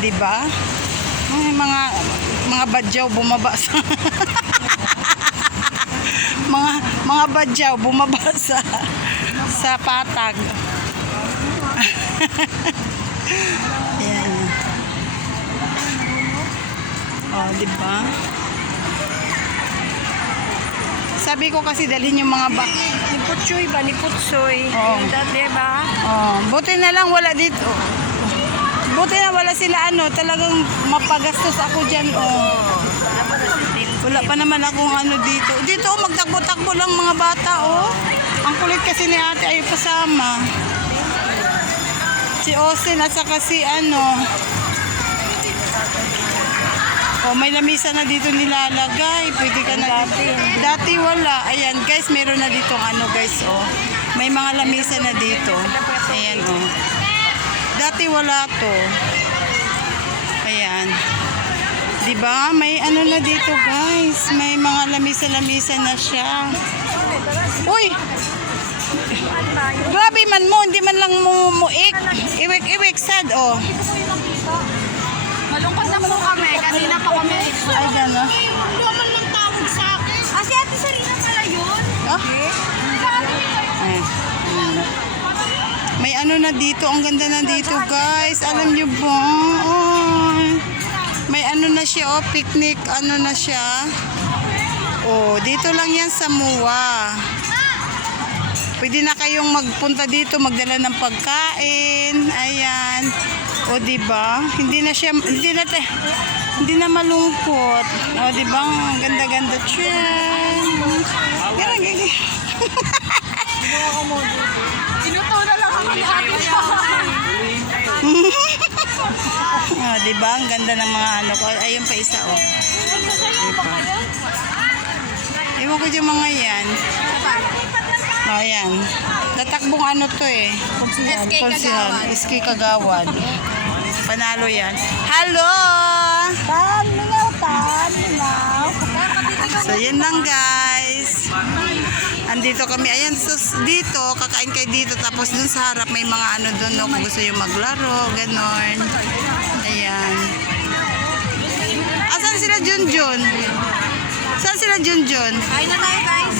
di ba? Ay, mga badyaw bumaba sa mga badyaw bumaba sa patag. Ayan. Oh, di ba? Sabi ko kasi dalhin yung mga Ni Putsoy ba? Ni Putsoy. Oo. Diba? Oh, buti na lang wala dito. Buti na wala sila talagang mapagastos ako diyan oh. Wala pa naman akong dito. Dito magtakbo-takbo lang mga bata oh. Ang kulit kasi ni ate ay kasama. Si Austin at saka si Oh, may lamisa na dito nilalagay. Pwede ka na dati wala. Ayan, guys, meron na dito guys, oh. May mga lamisa na dito. Ayan, oh. Dati wala to. Ayan. 'Di ba? May na dito, guys. May mga lamisa-lamisa na siya. Uy. Grabe man mo, hindi man lang muik. Iwik-iwik sad, oh. Malungkot na po kami. Kanina pa kami. Ay, gano'n. Hindi naman lang tawag sa akin. Si Ate Sarina pala yun. Ah? Ay. May na dito. Ang ganda na dito, guys. Alam nyo ba? Oh. May na siya, oh. Picnic. Na siya. Oh, dito lang yan sa MUA. Pwede na kayong magpunta dito, magdala ng pagkain. Ayan. O di ba? Hindi na malungkot. O di ba? Ang ganda-ganda siyan. Ganun. Inuto na lang ako ni Ate O di ba? Ang ganda ng mga ko. Ayun pa isa oh. Diba? Ewan ko yung mga yan. O ayan. Tatakbong to eh. Konsihan. SK Kagawan. Panalo yan. Hello! So yun lang guys. Andito kami. Ayan, so dito, kakain kayo dito. Tapos dun sa harap may mga doon no, kung gusto yung maglaro. Ganon. Ayan. Asan sila Junjun? Saan sila Junjun? Kain na tayo, guys.